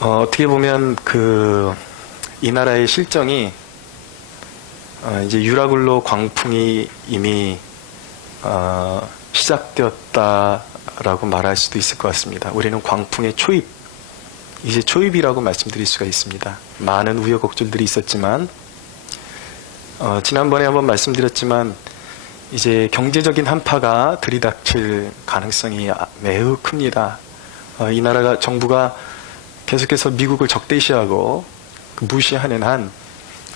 어떻게 보면 이 나라의 실정이 이제 유라굴로 광풍이 이미 시작되었다라고 말할 수도 있을 것 같습니다. 우리는 광풍의 초입, 이제 초입이라고 말씀드릴 수가 있습니다. 많은 우여곡절들이 있었지만 지난번에 한번 말씀드렸지만 이제 경제적인 한파가 들이닥칠 가능성이 매우 큽니다. 이 나라가 정부가 계속해서 미국을 적대시하고 무시하는 한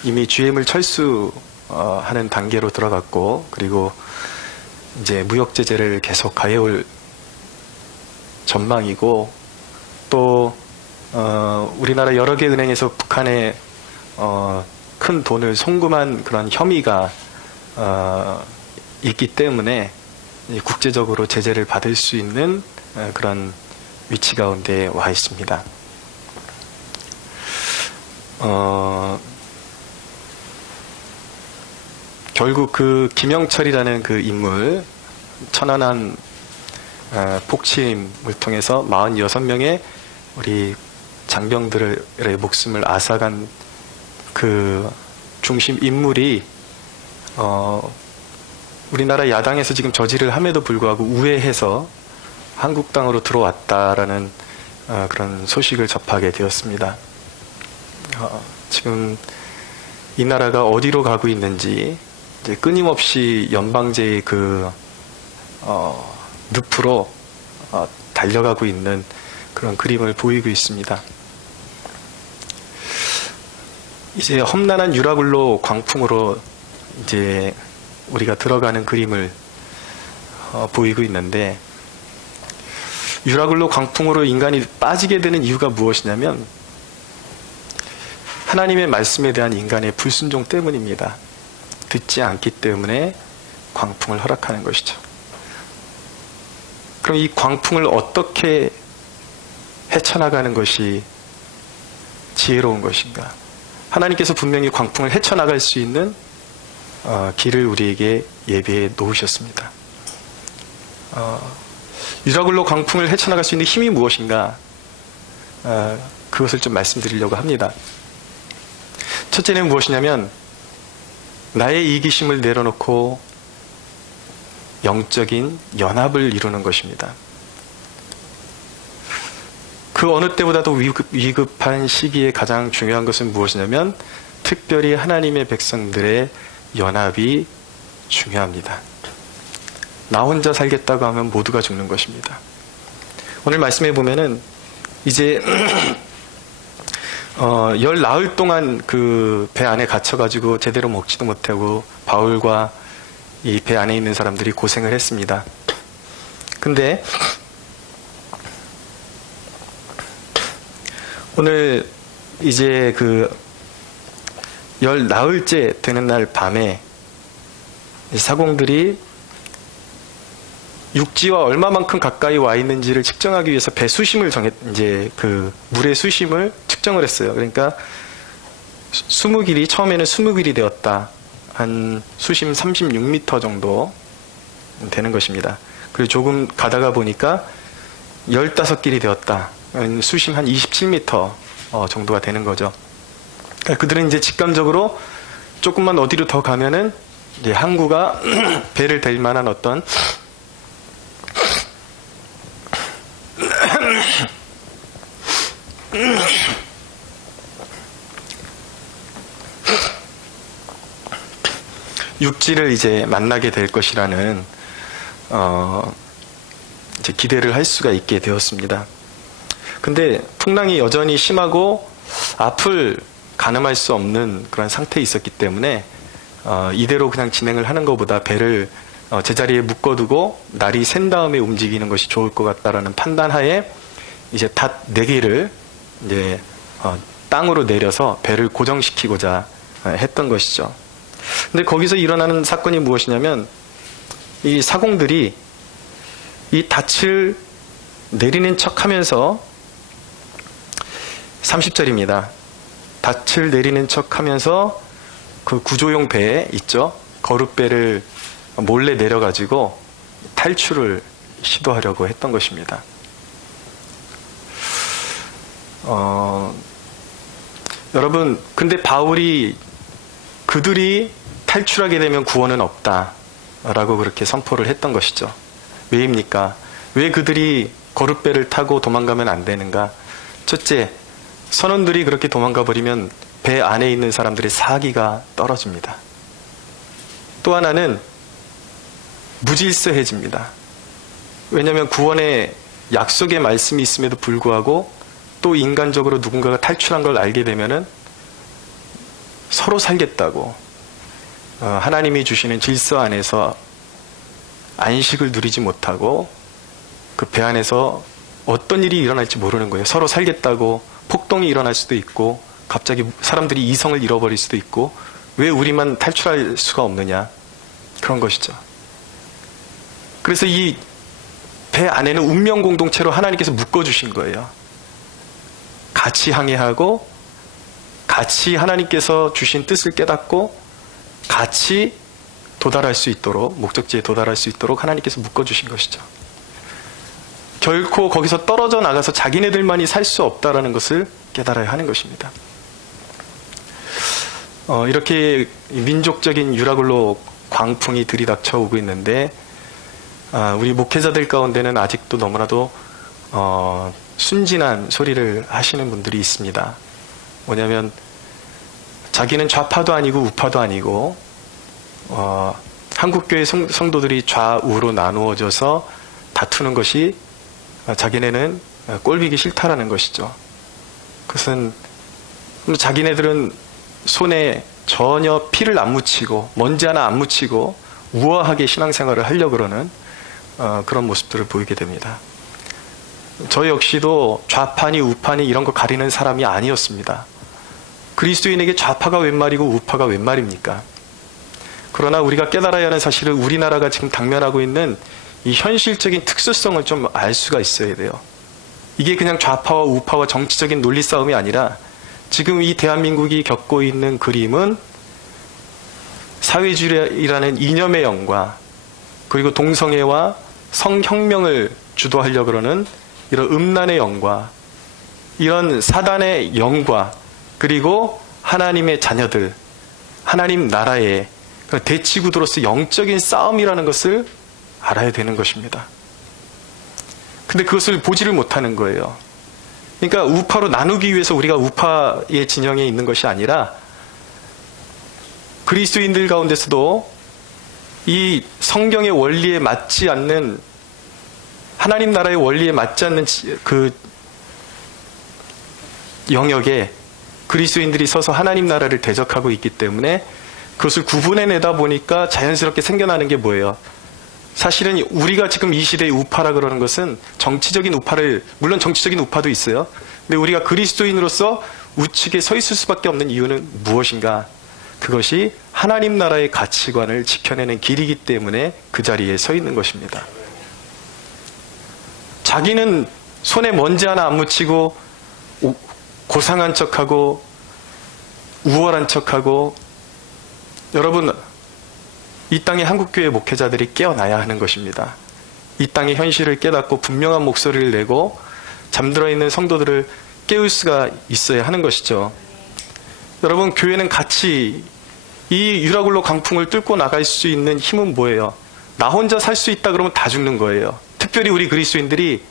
이미 GM을 철수하는 단계로 들어갔고, 그리고 이제 무역 제재를 계속 가해올 전망이고, 또 우리나라 여러 개 은행에서 북한에 큰 돈을 송금한 그런 혐의가 있기 때문에 국제적으로 제재를 받을 수 있는 그런 위치 가운데 와 있습니다. 결국 김영철이라는 인물, 천안함 폭침을 통해서 46명의 우리 장병들의 목숨을 앗아간 중심 인물이 우리나라 야당에서 지금 저지를 함에도 불구하고 우회해서 한국당으로 들어왔다라는 그런 소식을 접하게 되었습니다. 지금 이 나라가 어디로 가고 있는지 이제 끊임없이 연방제의 늪으로 달려가고 있는 그런 그림을 보이고 있습니다. 이제 험난한 유라굴로 광풍으로 이제 우리가 들어가는 그림을 보이고 있는데, 유라굴로 광풍으로 인간이 빠지게 되는 이유가 무엇이냐면 하나님의 말씀에 대한 인간의 불순종 때문입니다. 듣지 않기 때문에 광풍을 허락하는 것이죠. 그럼 이 광풍을 어떻게 헤쳐나가는 것이 지혜로운 것인가? 하나님께서 분명히 광풍을 헤쳐나갈 수 있는 길을 우리에게 예비해 놓으셨습니다. 유라굴로 광풍을 헤쳐나갈 수 있는 힘이 무엇인가? 그것을 좀 말씀드리려고 합니다. 첫째는 무엇이냐면 나의 이기심을 내려놓고 영적인 연합을 이루는 것입니다. 그 어느 때보다도 위급한 시기에 가장 중요한 것은 무엇이냐면 특별히 하나님의 백성들의 연합이 중요합니다. 나 혼자 살겠다고 하면 모두가 죽는 것입니다. 오늘 말씀해 보면은 이제 열 나흘 동안 배 안에 갇혀가지고 제대로 먹지도 못하고 바울과 이 배 안에 있는 사람들이 고생을 했습니다. 근데 오늘 이제 열 나흘째 되는 날 밤에 사공들이 육지와 얼마만큼 가까이 와 있는지를 측정하기 위해서 배 수심을 이제 물의 수심을 측정을 했어요. 그러니까 수무길이 처음에는 20길이 되었다. 한 수심 36m 정도 되는 것입니다. 그리고 조금 가다가 보니까 15길이 되었다. 수심 한 27m 정도가 되는 거죠. 그러니까 그들은 이제 직감적으로 조금만 어디로 더 가면은 이제 항구가 배를 댈 만한 어떤 육지를 이제 만나게 될 것이라는 이제 기대를 할 수가 있게 되었습니다. 근데 풍랑이 여전히 심하고 앞을 가늠할 수 없는 그런 상태에 있었기 때문에 이대로 그냥 진행을 하는 것보다 배를 제자리에 묶어두고 날이 샌 다음에 움직이는 것이 좋을 것 같다라는 판단하에 이제 닷 4개를 이제 땅으로 내려서 배를 고정시키고자 했던 것이죠. 근데 거기서 일어나는 사건이 무엇이냐면 이 사공들이 이 닻을 내리는 척 하면서 30절입니다. 닻을 내리는 척 하면서 그 구조용 배 있죠? 거룻배를 몰래 내려가지고 탈출을 시도하려고 했던 것입니다. 여러분, 근데 바울이 그들이 탈출하게 되면 구원은 없다라고 그렇게 선포를 했던 것이죠. 왜입니까? 왜 그들이 거룻배를 타고 도망가면 안 되는가? 첫째, 선원들이 그렇게 도망가 버리면 배 안에 있는 사람들의 사기가 떨어집니다. 또 하나는 무질서해집니다. 왜냐하면 구원의 약속의 말씀이 있음에도 불구하고 또 인간적으로 누군가가 탈출한 걸 알게 되면은 서로 살겠다고 하나님이 주시는 질서 안에서 안식을 누리지 못하고 그 배 안에서 어떤 일이 일어날지 모르는 거예요. 서로 살겠다고 폭동이 일어날 수도 있고 갑자기 사람들이 이성을 잃어버릴 수도 있고 왜 우리만 탈출할 수가 없느냐, 그런 것이죠. 그래서 이 배 안에는 운명 공동체로 하나님께서 묶어주신 거예요. 같이 항해하고 같이 하나님께서 주신 뜻을 깨닫고 같이 도달할 수 있도록, 목적지에 도달할 수 있도록 하나님께서 묶어주신 것이죠. 결코 거기서 떨어져 나가서 자기네들만이 살 수 없다라는 것을 깨달아야 하는 것입니다. 이렇게 민족적인 유라굴로 광풍이 들이닥쳐 오고 있는데 우리 목회자들 가운데는 아직도 너무나도 순진한 소리를 하시는 분들이 있습니다. 뭐냐면 자기는 좌파도 아니고 우파도 아니고 한국교회 성도들이 좌우로 나누어져서 다투는 것이 자기네는 꼴보기 싫다라는 것이죠. 그것은 자기네들은 손에 전혀 피를 안 묻히고 먼지 하나 안 묻히고 우아하게 신앙생활을 하려고 그러는 그런 모습들을 보이게 됩니다. 저 역시도 좌파니 우파니 이런 거 가리는 사람이 아니었습니다. 그리스도인에게 좌파가 웬 말이고 우파가 웬 말입니까? 그러나 우리가 깨달아야 하는 사실은 우리나라가 지금 당면하고 있는 이 현실적인 특수성을 좀 알 수가 있어야 돼요. 이게 그냥 좌파와 우파와 정치적인 논리 싸움이 아니라 지금 이 대한민국이 겪고 있는 그림은 사회주의라는 이념의 영과 그리고 동성애와 성혁명을 주도하려고 그러는 이런 음란의 영과 이런 사단의 영과 그리고 하나님의 자녀들, 하나님 나라의 대치구도로서 영적인 싸움이라는 것을 알아야 되는 것입니다. 근데 그것을 보지를 못하는 거예요. 그러니까 우파로 나누기 위해서 우리가 우파의 진영에 있는 것이 아니라 그리스도인들 가운데서도 이 성경의 원리에 맞지 않는, 하나님 나라의 원리에 맞지 않는 그 영역에 그리스도인들이 서서 하나님 나라를 대적하고 있기 때문에 그것을 구분해내다 보니까 자연스럽게 생겨나는 게 뭐예요? 사실은 우리가 지금 이 시대의 우파라 그러는 것은 정치적인 우파를, 물론 정치적인 우파도 있어요. 근데 우리가 그리스도인으로서 우측에 서 있을 수밖에 없는 이유는 무엇인가? 그것이 하나님 나라의 가치관을 지켜내는 길이기 때문에 그 자리에 서 있는 것입니다. 자기는 손에 먼지 하나 안 묻히고 고상한 척하고 우월한 척하고, 여러분, 이 땅의 한국교회 목회자들이 깨어나야 하는 것입니다. 이 땅의 현실을 깨닫고 분명한 목소리를 내고 잠들어 있는 성도들을 깨울 수가 있어야 하는 것이죠. 여러분, 교회는 같이 이 유라굴로 강풍을 뚫고 나갈 수 있는 힘은 뭐예요? 나 혼자 살 수 있다 그러면 다 죽는 거예요. 특별히 우리 그리스도인들이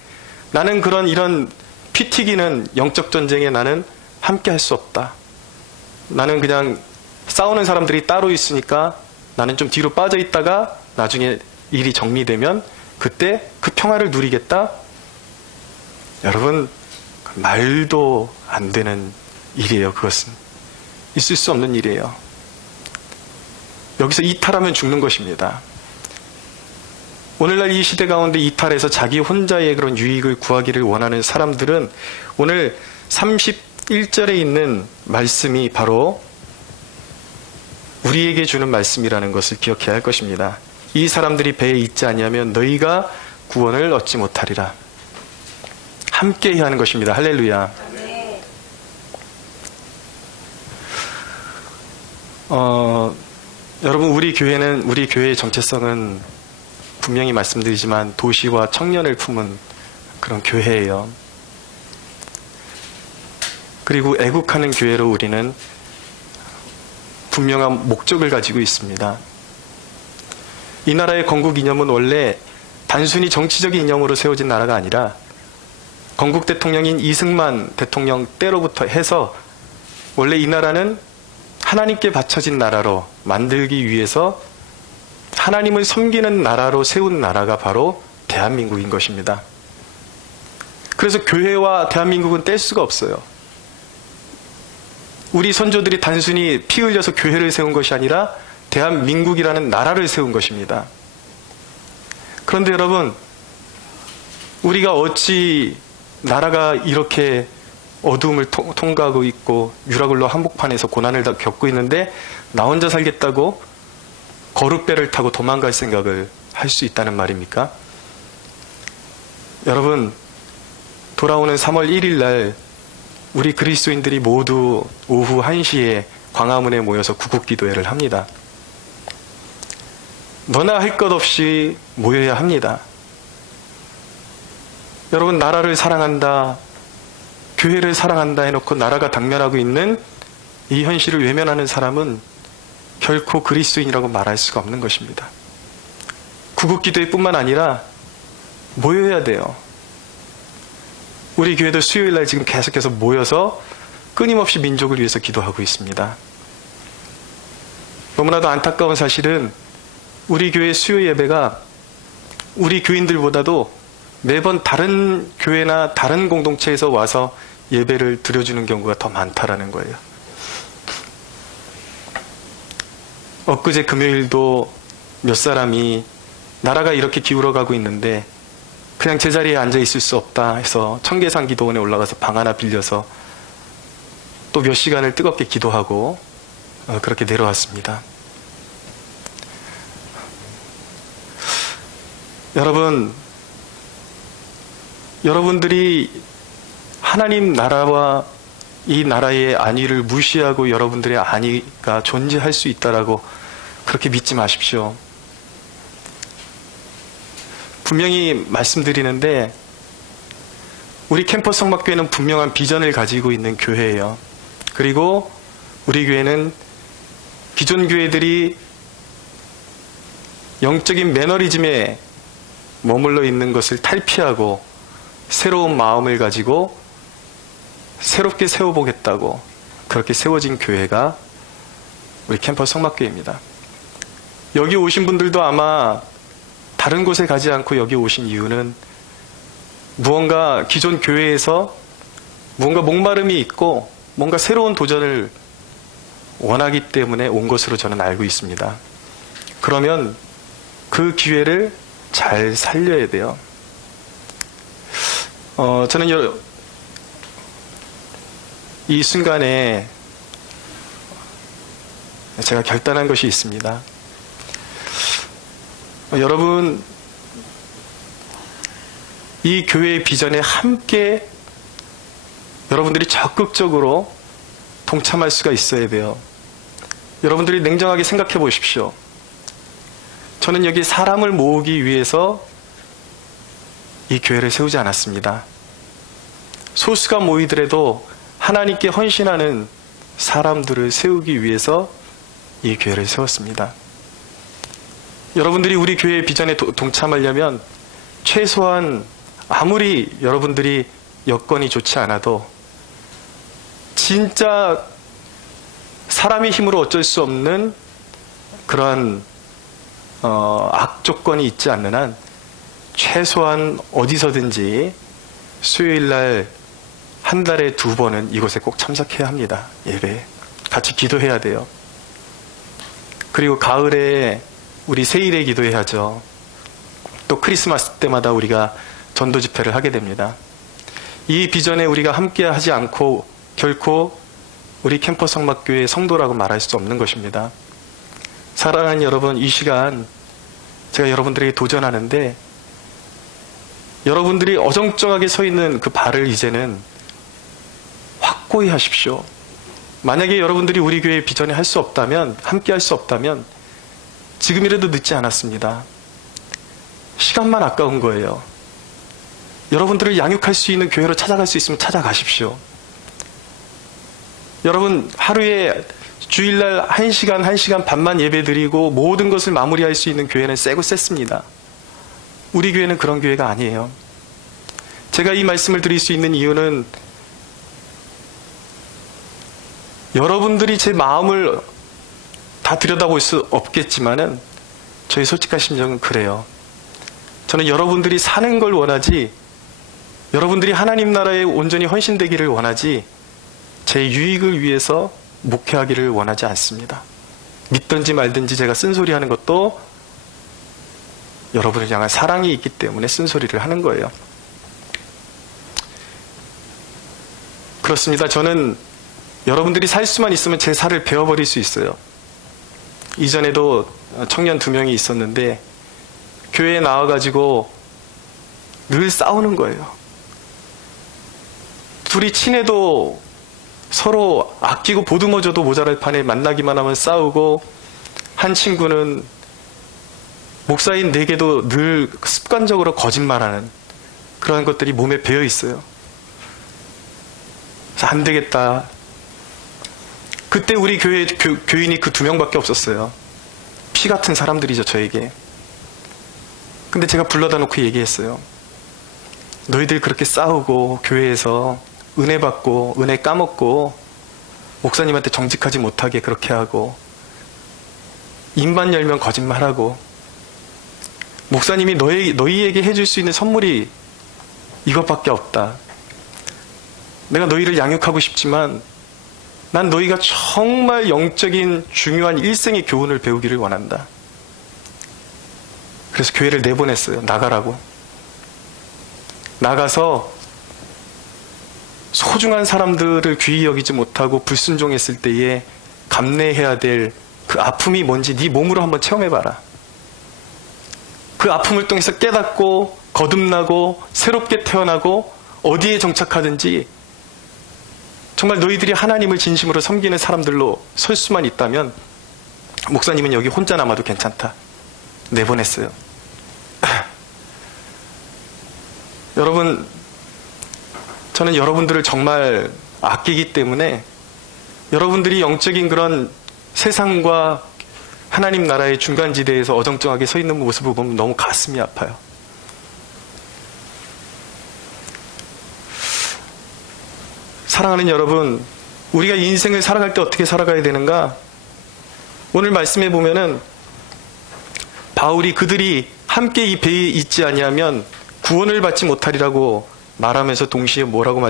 나는 이런 피 튀기는 영적 전쟁에 나는 함께 할 수 없다. 나는 그냥 싸우는 사람들이 따로 있으니까 나는 좀 뒤로 빠져 있다가 나중에 일이 정리되면 그때 그 평화를 누리겠다? 여러분, 말도 안 되는 일이에요. 그것은 있을 수 없는 일이에요. 여기서 이탈하면 죽는 것입니다. 오늘날 이 시대 가운데 이탈해서 자기 혼자의 그런 유익을 구하기를 원하는 사람들은 오늘 31절에 있는 말씀이 바로 우리에게 주는 말씀이라는 것을 기억해야 할 것입니다. 이 사람들이 배에 있지 아니하면 너희가 구원을 얻지 못하리라. 함께 해야 하는 것입니다. 할렐루야. 여러분, 우리 교회의 정체성은 분명히 말씀드리지만 도시와 청년을 품은 그런 교회예요. 그리고 애국하는 교회로 우리는 분명한 목적을 가지고 있습니다. 이 나라의 건국 이념은 원래 단순히 정치적인 이념으로 세워진 나라가 아니라 건국 대통령인 이승만 대통령 때로부터 해서 원래 이 나라는 하나님께 바쳐진 나라로 만들기 위해서 하나님을 섬기는 나라로 세운 나라가 바로 대한민국인 것입니다. 그래서 교회와 대한민국은 뗄 수가 없어요. 우리 선조들이 단순히 피 흘려서 교회를 세운 것이 아니라 대한민국이라는 나라를 세운 것입니다. 그런데 여러분, 우리가 어찌 나라가 이렇게 어두움을 통과하고 있고 유라굴로 한복판에서 고난을 다 겪고 있는데 나 혼자 살겠다고 거룻배를 타고 도망갈 생각을 할 수 있다는 말입니까? 여러분, 돌아오는 3월 1일 날 우리 그리스도인들이 모두 오후 1시에 광화문에 모여서 구국기도회를 합니다. 너나 할 것 없이 모여야 합니다. 여러분, 나라를 사랑한다, 교회를 사랑한다 해놓고 나라가 당면하고 있는 이 현실을 외면하는 사람은 결코 그리스도인이라고 말할 수가 없는 것입니다. 구국기도회뿐만 아니라 모여야 돼요. 우리 교회도 수요일날 지금 계속해서 모여서 끊임없이 민족을 위해서 기도하고 있습니다. 너무나도 안타까운 사실은 우리 교회 수요 예배가 우리 교인들보다도 매번 다른 교회나 다른 공동체에서 와서 예배를 드려주는 경우가 더 많다라는 거예요. 엊그제 금요일도 몇 사람이 나라가 이렇게 기울어가고 있는데 그냥 제자리에 앉아 있을 수 없다 해서 청계산 기도원에 올라가서 방 하나 빌려서 또 몇 시간을 뜨겁게 기도하고 그렇게 내려왔습니다. 여러분들이 하나님 나라와 이 나라의 안위를 무시하고 여러분들의 안위가 존재할 수 있다라고 그렇게 믿지 마십시오. 분명히 말씀드리는데 우리 캠퍼스 성막교회는 분명한 비전을 가지고 있는 교회예요. 그리고 우리 교회는 기존 교회들이 영적인 매너리즘에 머물러 있는 것을 탈피하고 새로운 마음을 가지고 새롭게 세워보겠다고 그렇게 세워진 교회가 우리 캠퍼스 성막교회입니다. 여기 오신 분들도 아마 다른 곳에 가지 않고 여기 오신 이유는 무언가 기존 교회에서 무언가 목마름이 있고 뭔가 새로운 도전을 원하기 때문에 온 것으로 저는 알고 있습니다. 그러면 그 기회를 잘 살려야 돼요. 저는 이 순간에 제가 결단한 것이 있습니다. 여러분, 이 교회의 비전에 함께 여러분들이 적극적으로 동참할 수가 있어야 돼요. 여러분들이 냉정하게 생각해 보십시오. 저는 여기 사람을 모으기 위해서 이 교회를 세우지 않았습니다. 소수가 모이더라도 하나님께 헌신하는 사람들을 세우기 위해서 이 교회를 세웠습니다. 여러분들이 우리 교회의 비전에 동참하려면 최소한 아무리 여러분들이 여건이 좋지 않아도 진짜 사람의 힘으로 어쩔 수 없는 그러한 악조건이 있지 않는 한 최소한 어디서든지 수요일날 한 달에 2번은 이곳에 꼭 참석해야 합니다. 예배에 같이 기도해야 돼요. 그리고 가을에 우리 세일에 기도해야죠. 또 크리스마스 때마다 우리가 전도 집회를 하게 됩니다. 이 비전에 우리가 함께 하지 않고 결코 우리 캠퍼스 성막교회의 성도라고 말할 수 없는 것입니다. 사랑하는 여러분, 이 시간 제가 여러분들에게 도전하는데 여러분들이 어정쩡하게 서 있는 그 발을 이제는 확고히 하십시오. 만약에 여러분들이 우리 교회의 비전에 할 수 없다면, 함께 할 수 없다면 지금이라도 늦지 않았습니다. 시간만 아까운 거예요. 여러분들을 양육할 수 있는 교회로 찾아갈 수 있으면 찾아가십시오. 여러분 하루에 주일날 1시간, 1시간 반만 예배드리고 모든 것을 마무리할 수 있는 교회는 세고 셌습니다. 우리 교회는 그런 교회가 아니에요. 제가 이 말씀을 드릴 수 있는 이유는 여러분들이 제 마음을 다 들여다볼 수 없겠지만은 저의 솔직한 심정은 그래요. 저는 여러분들이 사는 걸 원하지, 여러분들이 하나님 나라에 온전히 헌신되기를 원하지, 제 유익을 위해서 목회하기를 원하지 않습니다. 믿든지 말든지 제가 쓴소리하는 것도 여러분을 향한 사랑이 있기 때문에 쓴소리를 하는 거예요. 그렇습니다. 저는 여러분들이 살 수만 있으면 제 살을 베어버릴 수 있어요. 이전에도 청년 2명이 있었는데 교회에 나와가지고 늘 싸우는 거예요. 둘이 친해도 서로 아끼고 보듬어줘도 모자랄 판에 만나기만 하면 싸우고, 한 친구는 목사인 내게도 늘 습관적으로 거짓말하는 그런 것들이 몸에 배어 있어요. 그래서 안 되겠다. 그때 우리 교회에 교인이 그 2명밖에 없었어요. 피 같은 사람들이죠, 저에게. 근데 제가 불러다 놓고 얘기했어요. 너희들 그렇게 싸우고 교회에서 은혜 받고 은혜 까먹고 목사님한테 정직하지 못하게 그렇게 하고 입만 열면 거짓말하고, 목사님이 너희에게 해줄 수 있는 선물이 이것밖에 없다. 내가 너희를 양육하고 싶지만 난 너희가 정말 영적인 중요한 일생의 교훈을 배우기를 원한다. 그래서 교회를 내보냈어요. 나가라고. 나가서 소중한 사람들을 귀히 여기지 못하고 불순종했을 때에 감내해야 될 그 아픔이 뭔지 네 몸으로 한번 체험해봐라. 그 아픔을 통해서 깨닫고 거듭나고 새롭게 태어나고 어디에 정착하든지 정말 너희들이 하나님을 진심으로 섬기는 사람들로 설 수만 있다면 목사님은 여기 혼자 남아도 괜찮다. 내보냈어요. 여러분, 저는 여러분들을 정말 아끼기 때문에 여러분들이 영적인 그런 세상과 하나님 나라의 중간지대에서 어정쩡하게 서 있는 모습을 보면 너무 가슴이 아파요. 사랑하는 여러분, 우리가 인생을 살아갈 때 어떻게 살아가야 되는가? 오늘 말씀해 보면은 바울이 그들이 함께 이 배에 있지 아니하면 구원을 받지 못하리라고 말하면서 동시에 뭐라고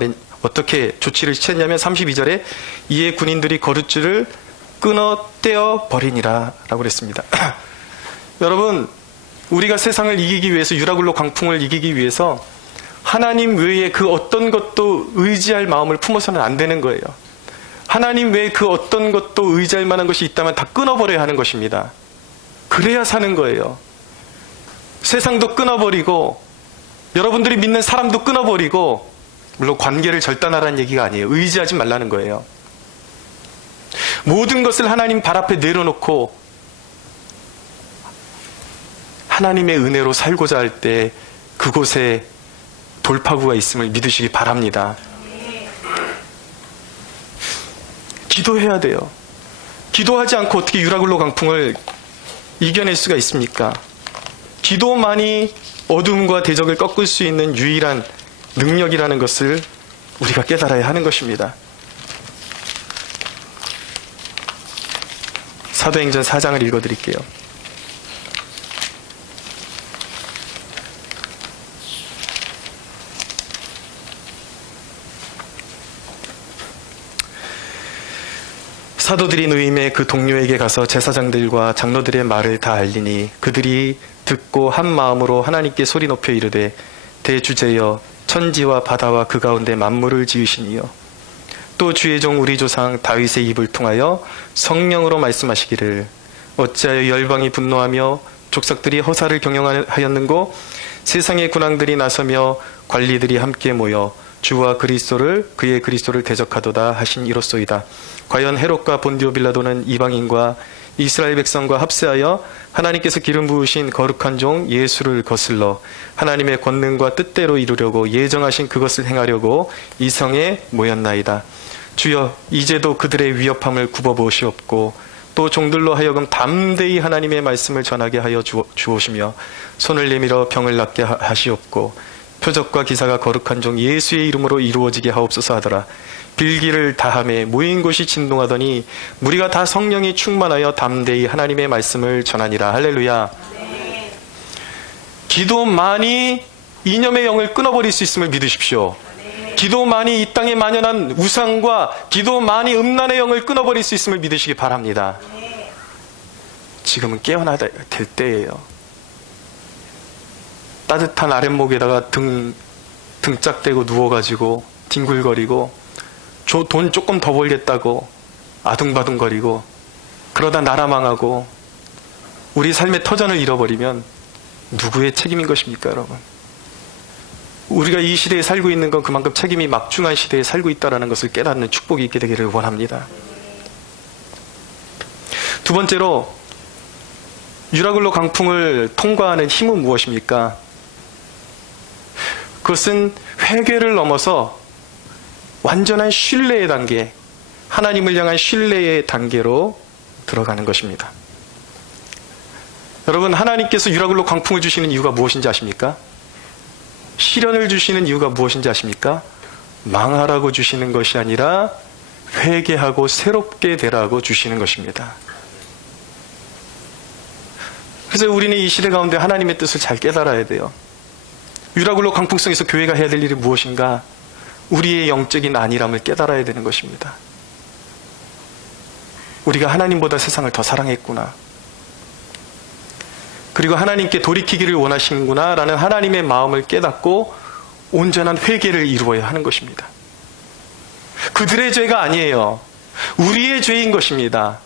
어떻게 조치를 취했냐면 32절에 이에 군인들이 거룻줄을 끊어 떼어 버리니라 라고 그랬습니다. 여러분, 우리가 세상을 이기기 위해서, 유라굴로 광풍을 이기기 위해서 하나님 외에 그 어떤 것도 의지할 마음을 품어서는 안 되는 거예요. 하나님 외에 그 어떤 것도 의지할 만한 것이 있다면 다 끊어버려야 하는 것입니다. 그래야 사는 거예요. 세상도 끊어버리고 여러분들이 믿는 사람도 끊어버리고, 물론 관계를 절단하라는 얘기가 아니에요. 의지하지 말라는 거예요. 모든 것을 하나님 발 앞에 내려놓고 하나님의 은혜로 살고자 할 때 그곳에 돌파구가 있음을 믿으시기 바랍니다. 기도해야 돼요. 기도하지 않고 어떻게 유라굴로 강풍을 이겨낼 수가 있습니까? 기도만이 어둠과 대적을 꺾을 수 있는 유일한 능력이라는 것을 우리가 깨달아야 하는 것입니다. 사도행전 4장을 읽어드릴게요. 사도들이 누임에 그 동료에게 가서 제사장들과 장로들의 말을 다 알리니 그들이 듣고 한 마음으로 하나님께 소리 높여 이르되 대주제여 천지와 바다와 그 가운데 만물을 지으시니요 또 주의 종 우리 조상 다윗의 입을 통하여 성령으로 말씀하시기를 어찌하여 열방이 분노하며 족속들이 허사를 경영하였는고 세상의 군왕들이 나서며 관리들이 함께 모여 주와 그리스도를 그의 그리스도를 대적하도다 하신 이로소이다. 과연 헤롯과 본디오 빌라도는 이방인과 이스라엘 백성과 합세하여 하나님께서 기름 부으신 거룩한 종 예수를 거슬러 하나님의 권능과 뜻대로 이루려고 예정하신 그것을 행하려고 이 성에 모였나이다. 주여 이제도 그들의 위협함을 굽어보시옵고 또 종들로 하여금 담대히 하나님의 말씀을 전하게 하여 주오시며 손을 내밀어 병을 낫게 하시옵고 표적과 기사가 거룩한 종 예수의 이름으로 이루어지게 하옵소서 하더라. 빌기를 다함에 모인 곳이 진동하더니 무리가 다 성령이 충만하여 담대히 하나님의 말씀을 전하니라. 할렐루야. 네. 기도만이 이념의 영을 끊어버릴 수 있음을 믿으십시오. 네. 기도만이 이 땅에 만연한 우상과 기도만이 음란의 영을 끊어버릴 수 있음을 믿으시기 바랍니다. 네. 지금은 깨어나야 될 때예요. 따뜻한 아랫목에다가 등짝대고 누워가지고 뒹굴거리고 돈 조금 더 벌겠다고 아둥바둥거리고 그러다 나라 망하고 우리 삶의 터전을 잃어버리면 누구의 책임인 것입니까, 여러분? 우리가 이 시대에 살고 있는 건 그만큼 책임이 막중한 시대에 살고 있다는 것을 깨닫는 축복이 있게 되기를 원합니다. 두 번째로 유라굴로 강풍을 통과하는 힘은 무엇입니까? 그것은 회개를 넘어서 완전한 신뢰의 단계, 하나님을 향한 신뢰의 단계로 들어가는 것입니다. 여러분, 하나님께서 유라굴로 강풍을 주시는 이유가 무엇인지 아십니까? 시련을 주시는 이유가 무엇인지 아십니까? 망하라고 주시는 것이 아니라 회개하고 새롭게 되라고 주시는 것입니다. 그래서 우리는 이 시대 가운데 하나님의 뜻을 잘 깨달아야 돼요. 유라굴로 강풍 속에서 교회가 해야 될 일이 무엇인가? 우리의 영적인 안일함을 깨달아야 되는 것입니다. 우리가 하나님보다 세상을 더 사랑했구나. 그리고 하나님께 돌이키기를 원하시는구나 라는 하나님의 마음을 깨닫고 온전한 회개를 이루어야 하는 것입니다. 그들의 죄가 아니에요. 우리의 죄인 것입니다.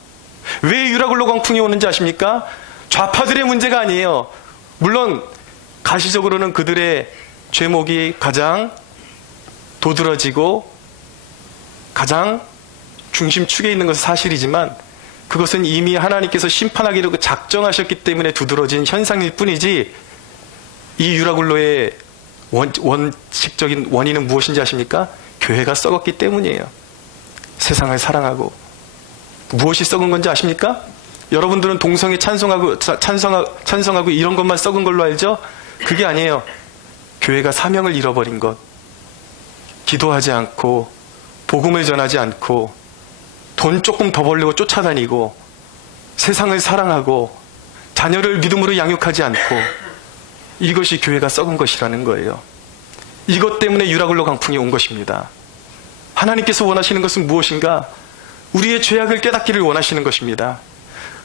왜 유라굴로 강풍이 오는지 아십니까? 좌파들의 문제가 아니에요. 물론 가시적으로는 그들의 죄목이 가장 도드라지고 가장 중심축에 있는 것은 사실이지만 그것은 이미 하나님께서 심판하기로 작정하셨기 때문에 두드러진 현상일 뿐이지 이 유라굴로의 원칙적인 원인은 무엇인지 아십니까? 교회가 썩었기 때문이에요. 세상을 사랑하고. 무엇이 썩은 건지 아십니까? 여러분들은 동성애 찬성하고 이런 것만 썩은 걸로 알죠? 그게 아니에요. 교회가 사명을 잃어버린 것. 기도하지 않고 복음을 전하지 않고 돈 조금 더 벌려고 쫓아다니고 세상을 사랑하고 자녀를 믿음으로 양육하지 않고 이것이 교회가 썩은 것이라는 거예요. 이것 때문에 유라굴로 강풍이 온 것입니다. 하나님께서 원하시는 것은 무엇인가? 우리의 죄악을 깨닫기를 원하시는 것입니다.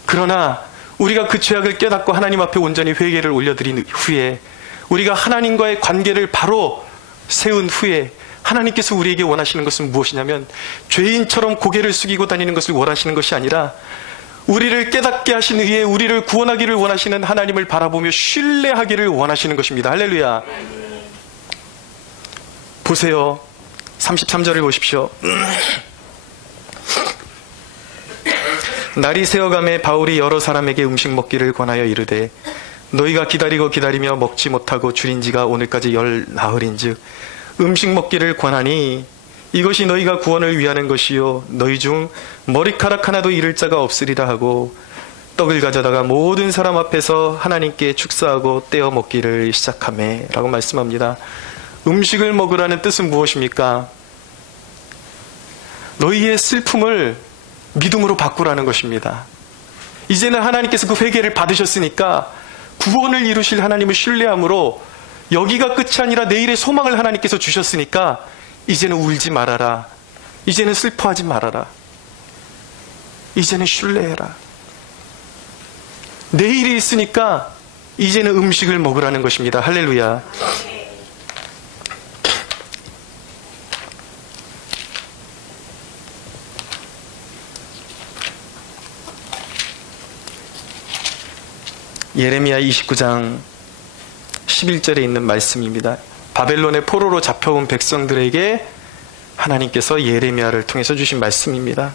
그러나 우리가 그 죄악을 깨닫고 하나님 앞에 온전히 회개를 올려드린 후에 우리가 하나님과의 관계를 바로 세운 후에 하나님께서 우리에게 원하시는 것은 무엇이냐면 죄인처럼 고개를 숙이고 다니는 것을 원하시는 것이 아니라 우리를 깨닫게 하신 후에 우리를 구원하기를 원하시는 하나님을 바라보며 신뢰하기를 원하시는 것입니다. 할렐루야. 보세요. 33절을 보십시오. 날이 새어감에 바울이 여러 사람에게 음식 먹기를 권하여 이르되 너희가 기다리고 기다리며 먹지 못하고 줄인 지가 오늘까지 10나흘인즉 음식 먹기를 권하니 이것이 너희가 구원을 위하는 것이요 너희 중 머리카락 하나도 잃을 자가 없으리라 하고 떡을 가져다가 모든 사람 앞에서 하나님께 축사하고 떼어 먹기를 시작하매 라고 말씀합니다. 음식을 먹으라는 뜻은 무엇입니까? 너희의 슬픔을 믿음으로 바꾸라는 것입니다. 이제는 하나님께서 그 회개를 받으셨으니까 구원을 이루실 하나님을 신뢰함으로 여기가 끝이 아니라 내일의 소망을 하나님께서 주셨으니까 이제는 울지 말아라. 이제는 슬퍼하지 말아라. 이제는 신뢰해라. 내일이 있으니까 이제는 음식을 먹으라는 것입니다. 할렐루야. 예레미야 29장 11절에 있는 말씀입니다. 바벨론의 포로로 잡혀온 백성들에게 하나님께서 예레미야를 통해서 주신 말씀입니다.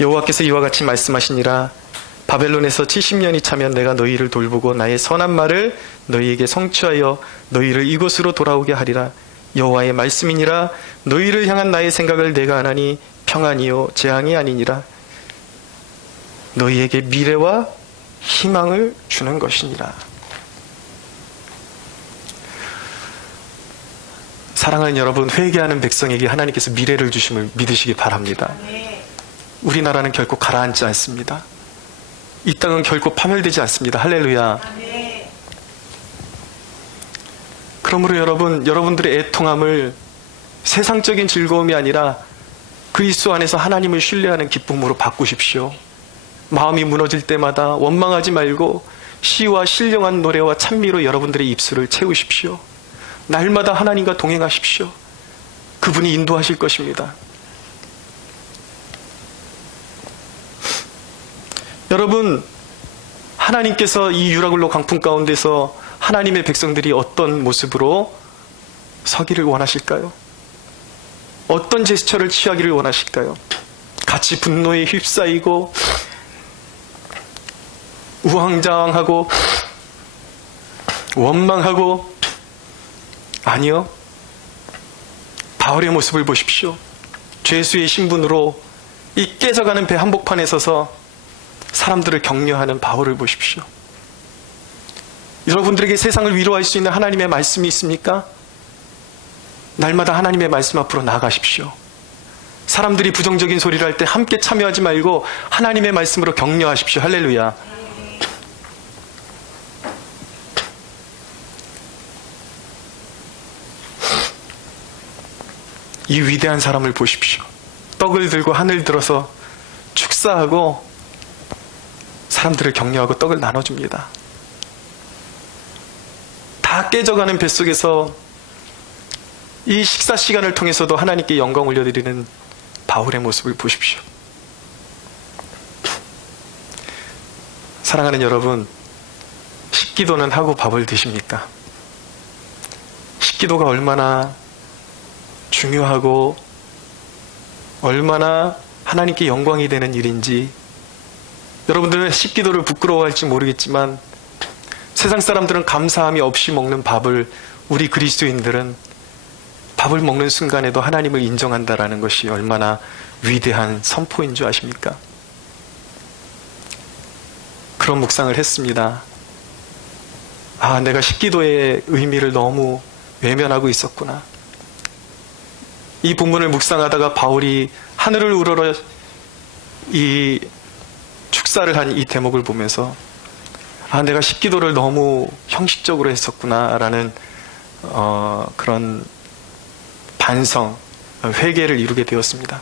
여호와께서 이와 같이 말씀하시니라. 바벨론에서 70년이 차면 내가 너희를 돌보고 나의 선한 말을 너희에게 성취하여 너희를 이곳으로 돌아오게 하리라. 여호와의 말씀이니라. 너희를 향한 나의 생각을 내가 아나니 평안이요 재앙이 아니니라. 너희에게 미래와 희망을 주는 것이니라. 사랑하는 여러분, 회개하는 백성에게 하나님께서 미래를 주심을 믿으시기 바랍니다. 우리나라는 결코 가라앉지 않습니다. 이 땅은 결코 파멸되지 않습니다. 할렐루야. 그러므로 여러분들의 애통함을 세상적인 즐거움이 아니라 그리스도 안에서 하나님을 신뢰하는 기쁨으로 바꾸십시오. 마음이 무너질 때마다 원망하지 말고 시와 신령한 노래와 찬미로 여러분들의 입술을 채우십시오. 날마다 하나님과 동행하십시오. 그분이 인도하실 것입니다. 여러분, 하나님께서 이 유라굴로 강풍 가운데서 하나님의 백성들이 어떤 모습으로 서기를 원하실까요? 어떤 제스처를 취하기를 원하실까요? 같이 분노에 휩싸이고 우왕좌왕하고 원망하고, 아니요. 바울의 모습을 보십시오. 죄수의 신분으로 이 깨져가는 배 한복판에 서서 사람들을 격려하는 바울을 보십시오. 여러분들에게 세상을 위로할 수 있는 하나님의 말씀이 있습니까? 날마다 하나님의 말씀 앞으로 나아가십시오. 사람들이 부정적인 소리를 할 때 함께 참여하지 말고 하나님의 말씀으로 격려하십시오. 할렐루야. 이 위대한 사람을 보십시오. 떡을 들고 하늘 들어서 축사하고 사람들을 격려하고 떡을 나눠줍니다. 다 깨져가는 뱃속에서 이 식사 시간을 통해서도 하나님께 영광 올려드리는 바울의 모습을 보십시오. 사랑하는 여러분, 식기도는 하고 밥을 드십니까? 식기도가 얼마나 중요하고 얼마나 하나님께 영광이 되는 일인지 여러분들은 식기도를 부끄러워할지 모르겠지만 세상 사람들은 감사함이 없이 먹는 밥을 우리 그리스도인들은 밥을 먹는 순간에도 하나님을 인정한다라는 것이 얼마나 위대한 선포인 줄 아십니까? 그런 묵상을 했습니다. 아, 내가 식기도의 의미를 너무 외면하고 있었구나. 이 본문을 묵상하다가 바울이 하늘을 우러러 이 축사를 한 이 대목을 보면서 아, 내가 식기도를 너무 형식적으로 했었구나라는 그런 반성, 회개를 이루게 되었습니다.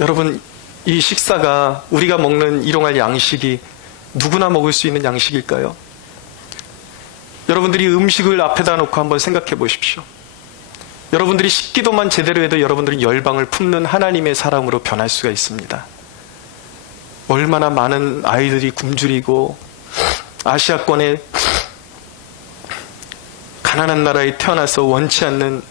여러분, 이 식사가 우리가 먹는 일용할 양식이 누구나 먹을 수 있는 양식일까요? 여러분들이 음식을 앞에다 놓고 한번 생각해 보십시오. 여러분들이 식기도만 제대로 해도 여러분들은 열방을 품는 하나님의 사람으로 변할 수가 있습니다. 얼마나 많은 아이들이 굶주리고 아시아권의 가난한 나라에 태어나서 원치 않는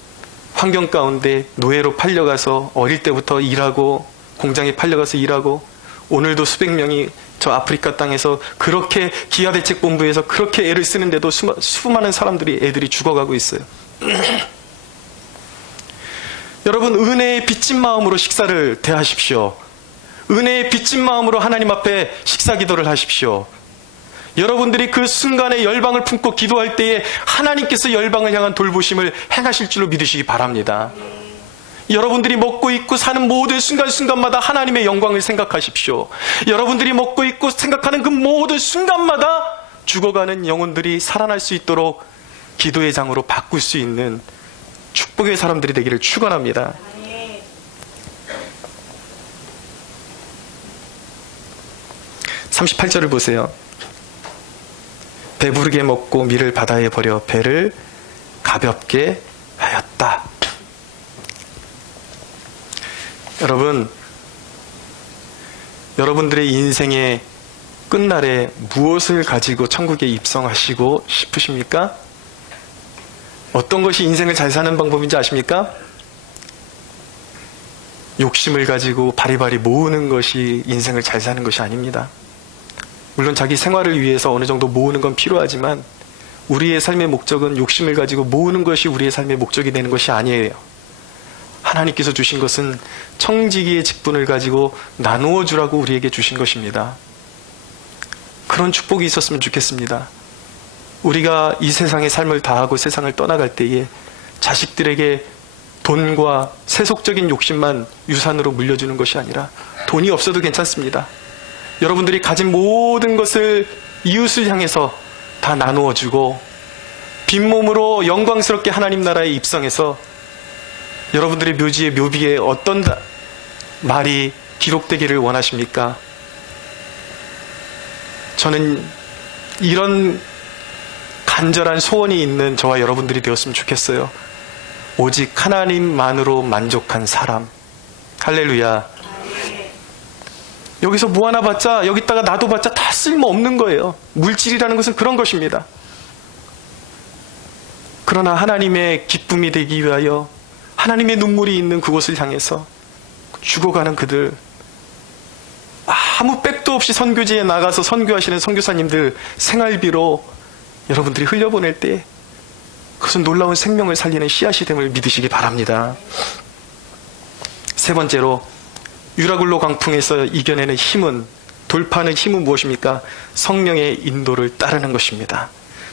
환경 가운데 노예로 팔려가서 어릴 때부터 일하고 공장에 팔려가서 일하고 오늘도 수백 명이 저 아프리카 땅에서 그렇게 기아대책본부에서 그렇게 애를 쓰는데도 수많은 사람들이 애들이 죽어가고 있어요. 여러분, 은혜의 빚진 마음으로 식사를 대하십시오. 은혜의 빚진 마음으로 하나님 앞에 식사 기도를 하십시오. 여러분들이 그 순간에 열방을 품고 기도할 때에 하나님께서 열방을 향한 돌보심을 행하실 줄로 믿으시기 바랍니다. 여러분들이 먹고 있고 사는 모든 순간순간마다 하나님의 영광을 생각하십시오. 여러분들이 먹고 있고 생각하는 그 모든 순간마다 죽어가는 영혼들이 살아날 수 있도록 기도의 장으로 바꿀 수 있는 축복의 사람들이 되기를 축원합니다. 38절을 보세요. 배부르게 먹고 밀을 바다에 버려 배를 가볍게 하였다. 여러분, 여러분들의 인생의 끝날에 무엇을 가지고 천국에 입성하시고 싶으십니까? 어떤 것이 인생을 잘 사는 방법인지 아십니까? 욕심을 가지고 바리바리 모으는 것이 인생을 잘 사는 것이 아닙니다. 물론 자기 생활을 위해서 어느 정도 모으는 건 필요하지만 우리의 삶의 목적은 욕심을 가지고 모으는 것이 우리의 삶의 목적이 되는 것이 아니에요. 하나님께서 주신 것은 청지기의 직분을 가지고 나누어 주라고 우리에게 주신 것입니다. 그런 축복이 있었으면 좋겠습니다. 우리가 이 세상의 삶을 다하고 세상을 떠나갈 때에 자식들에게 돈과 세속적인 욕심만 유산으로 물려주는 것이 아니라, 돈이 없어도 괜찮습니다. 여러분들이 가진 모든 것을 이웃을 향해서 다 나누어 주고 빈몸으로 영광스럽게 하나님 나라에 입성해서 여러분들의 묘지의 묘비에 어떤 말이 기록되기를 원하십니까? 저는 이런 간절한 소원이 있는 저와 여러분들이 되었으면 좋겠어요. 오직 하나님만으로 만족한 사람. 할렐루야. 여기서 뭐 하나 봤자, 여기다가 놔둬봤자 다 쓸모없는 거예요. 물질이라는 것은 그런 것입니다. 그러나 하나님의 기쁨이 되기 위하여 하나님의 눈물이 있는 그곳을 향해서 죽어가는 그들, 아무 백도 없이 선교지에 나가서 선교하시는 선교사님들 생활비로 여러분들이 흘려보낼 때 그것은 놀라운 생명을 살리는 씨앗이 됨을 믿으시기 바랍니다. 세 번째로, 유라굴로 광풍에서 이겨내는 힘은, 돌파하는 힘은 무엇입니까? 성령의 인도를 따르는 것입니다.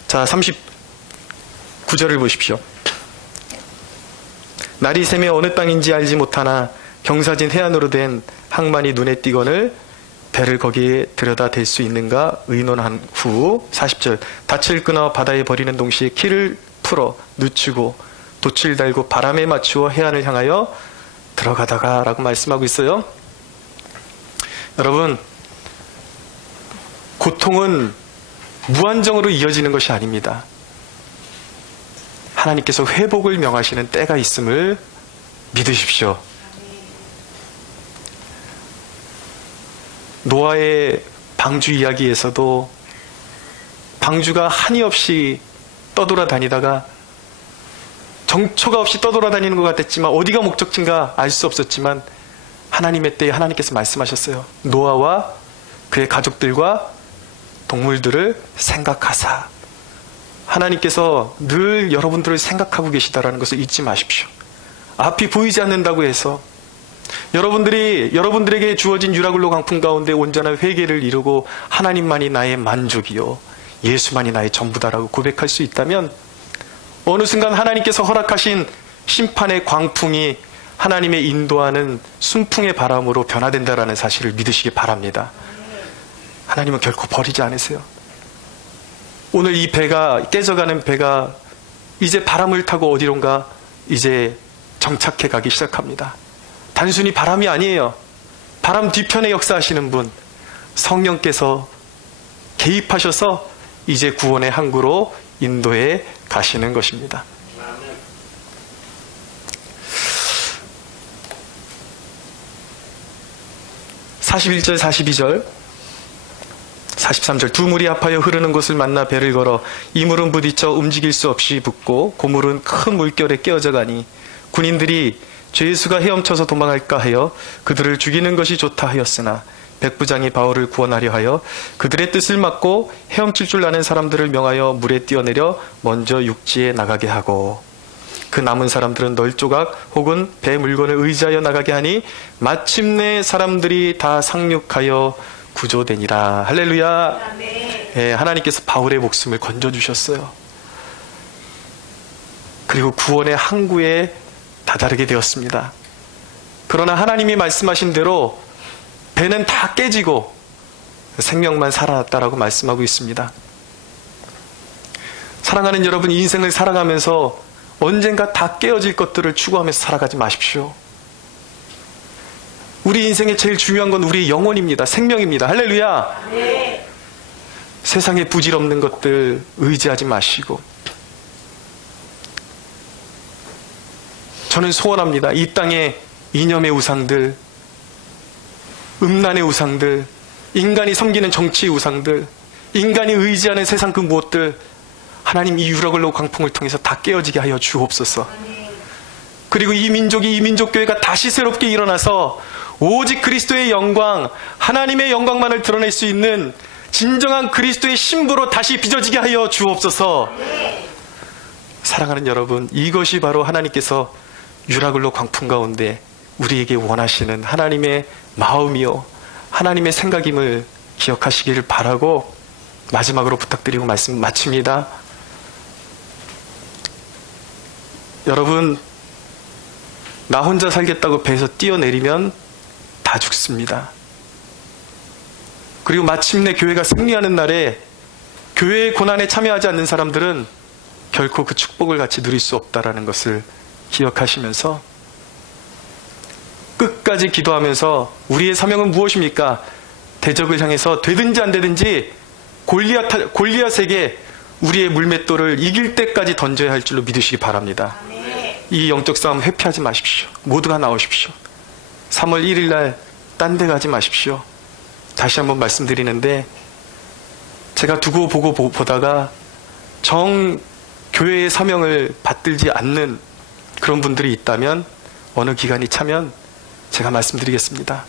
자, 39절을 보십시오. 날이 새며 어느 땅인지 알지 못하나 경사진 해안으로 된 항만이 눈에 띄거늘 배를 거기에 들여다 댈 수 있는가 의논한 후 40절 닻을 끊어 바다에 버리는 동시에 키를 풀어 늦추고 돛을 달고 바람에 맞추어 해안을 향하여 들어가다가 라고 말씀하고 있어요. 여러분, 고통은 무한정으로 이어지는 것이 아닙니다. 하나님께서 회복을 명하시는 때가 있음을 믿으십시오. 노아의 방주 이야기에서도 방주가 한이 없이 떠돌아다니다가 정처가 없이 떠돌아다니는 것 같았지만 어디가 목적지인가 알 수 없었지만 하나님의 때에 하나님께서 말씀하셨어요. 노아와 그의 가족들과 동물들을 생각하사. 하나님께서 늘 여러분들을 생각하고 계시다라는 것을 잊지 마십시오. 앞이 보이지 않는다고 해서 여러분들에게 주어진 유라굴로 강풍 가운데 온전한 회개를 이루고 하나님만이 나의 만족이요 예수만이 나의 전부다라고 고백할 수 있다면 어느 순간 하나님께서 허락하신 심판의 광풍이 하나님의 인도하는 순풍의 바람으로 변화된다라는 사실을 믿으시기 바랍니다. 하나님은 결코 버리지 않으세요. 오늘 이 배가, 깨져가는 배가 이제 바람을 타고 어디론가 이제 정착해 가기 시작합니다. 단순히 바람이 아니에요. 바람 뒤편에 역사하시는 분, 성령께서 개입하셔서 이제 구원의 항구로 인도해 가시는 것입니다. 41절, 42절, 43절 두 물이 합하여 흐르는 곳을 만나 배를 걸어 이 물은 부딪혀 움직일 수 없이 붓고 그 물은 큰 물결에 깨어져 가니 군인들이 죄수가 헤엄쳐서 도망할까 하여 그들을 죽이는 것이 좋다 하였으나 백부장이 바울을 구원하려 하여 그들의 뜻을 막고 헤엄칠 줄 아는 사람들을 명하여 물에 뛰어내려 먼저 육지에 나가게 하고 그 남은 사람들은 널조각 혹은 배 물건을 의지하여 나가게 하니 마침내 사람들이 다 상륙하여 구조되니라. 할렐루야. 네, 하나님께서 바울의 목숨을 건져주셨어요. 그리고 구원의 항구에 다다르게 되었습니다. 그러나 하나님이 말씀하신 대로 배는 다 깨지고 생명만 살아났다라고 말씀하고 있습니다. 사랑하는 여러분, 인생을 살아가면서 언젠가 다 깨어질 것들을 추구하면서 살아가지 마십시오. 우리 인생에 제일 중요한 건 우리의 영혼입니다. 생명입니다. 할렐루야. 네. 세상에 부질없는 것들 의지하지 마시고 저는 소원합니다. 이 땅에 이념의 우상들, 음란의 우상들, 인간이 섬기는 정치의 우상들, 인간이 의지하는 세상 그 무엇들 하나님 이 유라굴로 광풍을 통해서 다 깨어지게 하여 주옵소서. 그리고 이 민족이, 이 민족교회가 다시 새롭게 일어나서 오직 그리스도의 영광, 하나님의 영광만을 드러낼 수 있는 진정한 그리스도의 신부로 다시 빚어지게 하여 주옵소서. 사랑하는 여러분, 이것이 바로 하나님께서 유라글로 광풍 가운데 우리에게 원하시는 하나님의 마음이요 하나님의 생각임을 기억하시기를 바라고 마지막으로 부탁드리고 말씀 마칩니다. 여러분, 나 혼자 살겠다고 배에서 뛰어내리면 다 죽습니다. 그리고 마침내 교회가 승리하는 날에 교회의 고난에 참여하지 않는 사람들은 결코 그 축복을 같이 누릴 수 없다라는 것을 기억하시면서 끝까지 기도하면서 우리의 사명은 무엇입니까? 대적을 향해서 되든지 안 되든지 골리앗에게 우리의 물맷돌을 이길 때까지 던져야 할 줄로 믿으시기 바랍니다. 이 영적 싸움 회피하지 마십시오. 모두가 나오십시오. 3월 1일 날 딴 데 가지 마십시오. 다시 한번 말씀드리는데 제가 두고 보고 보다가 교회의 사명을 받들지 않는 그런 분들이 있다면 어느 기관이 차면 제가 말씀드리겠습니다.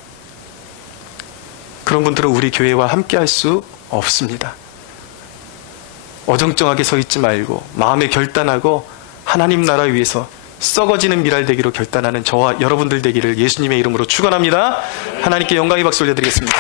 그런 분들은 우리 교회와 함께 할 수 없습니다. 어정쩡하게 서 있지 말고 마음에 결단하고 하나님 나라 위해서 썩어지는 미랄 되기로 결단하는 저와 여러분들 되기를 예수님의 이름으로 축원합니다. 하나님께 영광의 박수 올려드리겠습니다.